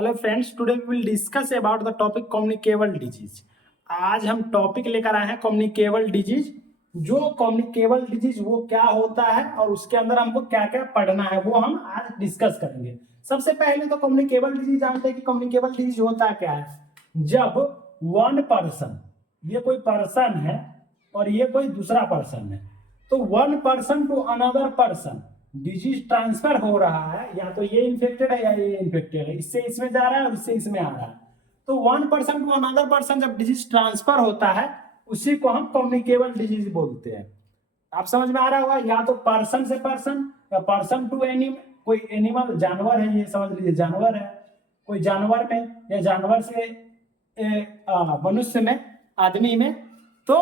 Hello friends, today we will discuss about the topic communicable disease. आज हम topic लेकर आए हैं कम्युनिकेबल डिजीज। जो कम्युनिकेबल डिजीज वो क्या होता है और उसके अंदर हमको क्या क्या पढ़ना है वो हम आज डिस्कस करेंगे। सबसे पहले तो कम्युनिकेबल डिजीज जानते हैं कि कम्युनिकेबल डिजीज होता क्या है। जब वन पर्सन, ये कोई पर्सन है और ये कोई दूसरा पर्सन है, तो one person to another person disease transfer हो रहा है, या तो ये इन्फेक्टेड है या ये इन्फेक्टेड है, इससे इसमें जा रहा है और इससे इसमें आ रहा है। तो one person to another person जब डिजीज ट्रांसफर होता है उसी को हम कम्युनिकेबल डिजीज बोलते हैं। आप समझ में आ रहा होगा, या तो पर्सन से पर्सन या पर्सन टू एनिमल, कोई एनिमल जानवर है, ये समझ लीजिए जानवर है, कोई जानवर में या जानवर से मनुष्य में, आदमी में, तो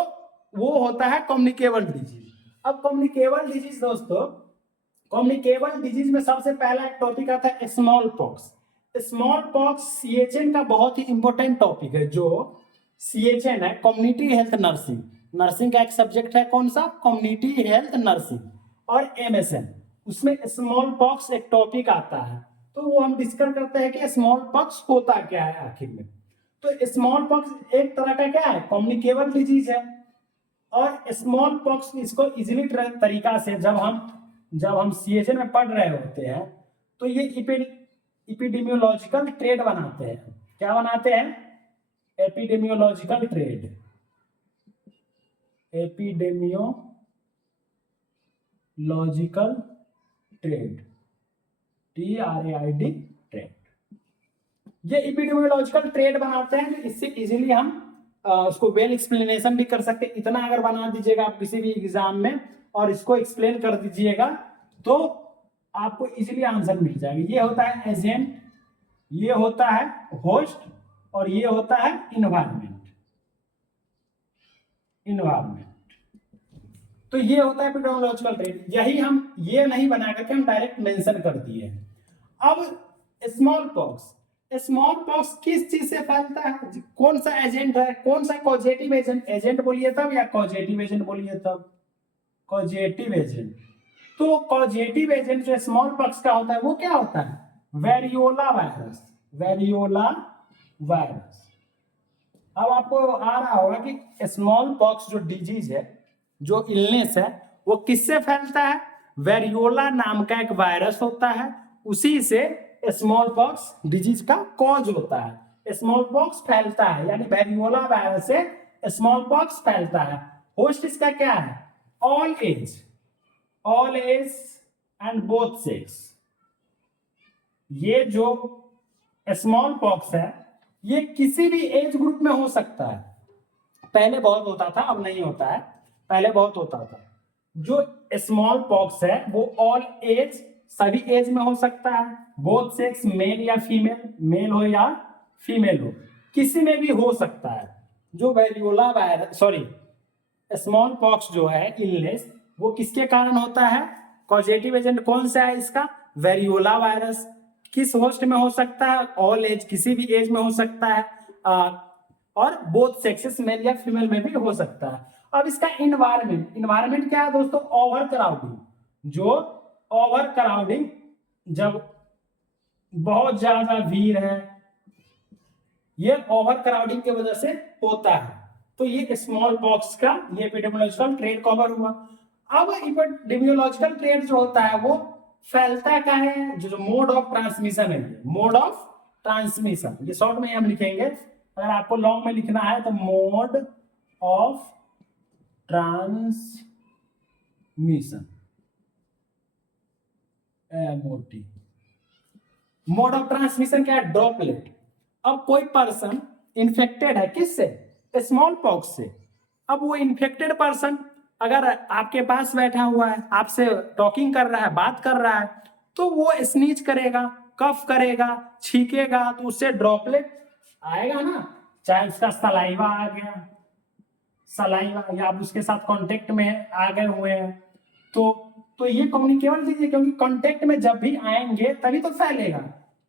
वो होता है कम्युनिकेबल डिजीज। अब कम्युनिकेबल डिजीज दोस्तों, कम्युनिकेबल डिजीज में सबसे पहला एक टॉपिक आता है small pox. Small pox CHN का बहुत ही इंपॉर्टेंट टॉपिक है। जो सीएचएन है, कम्युनिटी हेल्थ नर्सिंग, नर्सिंग का एक सब्जेक्ट है, कौन सा, कम्युनिटी हेल्थ नर्सिंग, और एमएसएन, उसमें स्मॉल पॉक्स एक टॉपिक आता है। तो वो हम डिस्कस करते हैं कि स्मॉल पॉक्स होता क्या है आखिर में। तो स्मॉल पॉक्स एक तरह का क्या है, कम्युनिकेबल डिजीज है। और स्मॉल पॉक्स इसको इजिली तरीका से जब हम सीएचएन में पढ़ रहे होते हैं तो ये इपिडेमियोलॉजिकल ट्रेड बनाते हैं। क्या बनाते हैं, epidemiological triad, epidemiological triad, TRAID trade. ये इपिडेमियोलॉजिकल ट्रेड बनाते हैं, इससे इजीली हम उसको वेल एक्सप्लेनेशन भी कर सकते हैं। इतना अगर बना दीजिएगा आप किसी भी एग्जाम में और इसको एक्सप्लेन कर दीजिएगा तो आपको इजीली आंसर मिल जाएगा। ये होता है एजेंट, ये होता है होस्ट, और ये होता है इन्वायरमेंट। तो ये होता है एपिडेमियोलॉजिकल ट्रेड। यही हम ये नहीं बना करके हम डायरेक्ट मेंशन कर दिए। अब स्मॉल पॉक्स, स्मॉल पॉक्स किस चीज से फैलता है, कौन सा एजेंट है, कौन सा कॉजेटिव एजेंट, एजेंट बोलिए तब या कॉजेटिव एजेंट बोलिए तब, कॉजेटिव एजेंट। तो कॉजेटिव एजेंट जो स्मॉल पॉक्स का होता है वो क्या होता है, वेरियोला वायरस, वेरियोला वायरस। अब आपको आ रहा होगा कि स्मॉल पॉक्स जो डिजीज है, जो इलनेस है, वो किससे फैलता है, वेरियोला नाम का एक वायरस होता है, उसी से स्मॉल पॉक्स डिजीज का कॉज होता है। स्मॉल पॉक्स फैलता है, यानी वेरियोला वायरस से स्मॉल पॉक्स फैलता है। होस्ट इसका क्या है, all age and both sex. ये जो स्मॉल पॉक्स है ये किसी भी एज ग्रुप में हो सकता है। पहले बहुत होता था, अब नहीं होता है, पहले बहुत होता था। जो स्मॉल पॉक्स है वो ऑल एज, सभी एज में हो सकता है, बोथ सेक्स, मेल या फीमेल, मेल हो या फीमेल हो, किसी में भी हो सकता है। जो variola virus, sorry, small pox जो है इलनेस, वो किसके कारण होता है, कॉजेटिव एजेंट कौन सा है इसका, वेरियोला वायरस। किस होस्ट में हो सकता है, ऑल एज, किसी भी एज में हो सकता है, और बोथ सेक्सेस, मेल या फीमेल में भी हो सकता है। अब इसका इन्वायरमेंट, इन्वायरमेंट क्या है दोस्तों, ओवर क्राउडिंग। जो ओवर क्राउडिंग, जब बहुत ज्यादा भीड़ है, ये ओवर क्राउडिंग की वजह से होता है। तो ये स्मॉल पॉक्स का ये एपिडेमियोलॉजिकल ट्रेड कवर हुआ। अब एपिडेमियोलॉजिकल ट्रेड जो होता है वो फैलता क्या है, जो मोड ऑफ ट्रांसमिशन है, मोड ऑफ ट्रांसमिशन, ये शॉर्ट में हम लिखेंगे। अगर आपको लॉन्ग में लिखना है तो mode of transmission, MOT। Mode of transmission क्या है, ड्रॉपलेट। अब कोई पर्सन इन्फेक्टेड है किससे, स्मॉल पॉक्स से। अब वो इन्फेक्टेड पर्सन अगर आपके पास बैठा हुआ है, आपसे टॉकिंग कर रहा है, बात कर रहा है, तो वो स्नीच करेगा, कफ करेगा, छीकेगा, तो उससे ड्रॉपलेट आएगा ना। चाहे उसका सलाइवा आ गया, सलाइवा, या आप उसके साथ कांटेक्ट में आ गए हुए हैं, तो ये कम्युनिकेबल डिजीज है, क्योंकि कांटेक्ट में जब भी आएंगे तभी तो फैलेगा।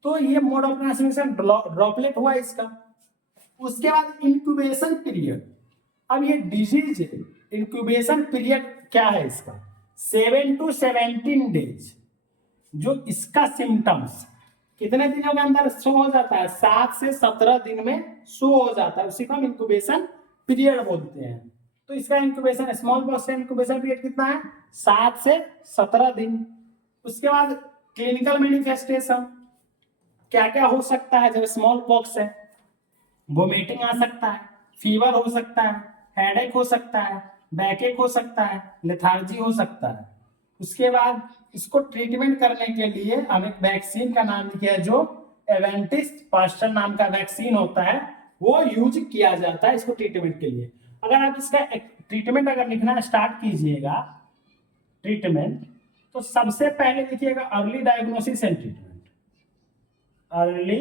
तो ये मोड ऑफ ट्रांसमिशन ड्रॉपलेट हुआ इसका। उसके बाद इंक्यूबेशन पीरियड। अब ये डिजीज इंक्यूबेशन पीरियड क्या है इसका, 7 to 17 डेज। जो इसका सिम्टम्स कितने दिनों के अंदर शो हो जाता है? 7 से 17 दिन में शो हो जाता है, उसी को हम इंक्यूबेशन पीरियड बोलते हैं। तो इसका इंक्यूबेशन, स्मॉल पॉक्स का इंक्यूबेशन पीरियड कितना है? 7 से 17 दिन। उसके बाद क्लिनिकल मैनिफेस्टेशन क्या क्या हो सकता है जब स्मॉल पॉक्स है? वोमिटिंग आ सकता है, फीवर हो सकता है, हेडेक हो सकता है, बैकएक हो सकता है, लेथार्जी हो सकता है। उसके बाद इसको ट्रीटमेंट करने के लिए हम एक वैक्सीन का नाम लिखे है, जो एवेंटिस पास्टर नाम का वैक्सीन होता है, वो यूज किया जाता है इसको ट्रीटमेंट के लिए। अगर आप इसका ट्रीटमेंट अगर लिखना स्टार्ट कीजिएगा, ट्रीटमेंट, तो सबसे पहले लिखिएगा early diagnosis and treatment. Early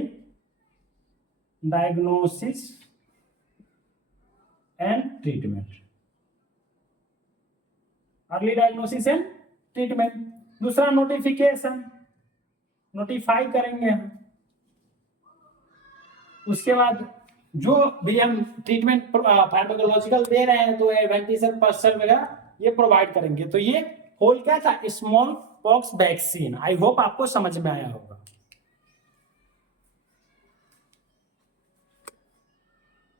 diagnosis and treatment, early diagnosis and treatment. दूसरा नोटिफिकेशन, नोटिफाई करेंगे हम। उसके बाद जो भी हम ट्रीटमेंट फार्माकोलॉजिकल दे रहे हैं, तो एवेंटिसन पास्टर वगैरह ये प्रोवाइड करेंगे। तो ये होल क्या था? Small pox vaccine. I hope आपको समझ में आया होगा।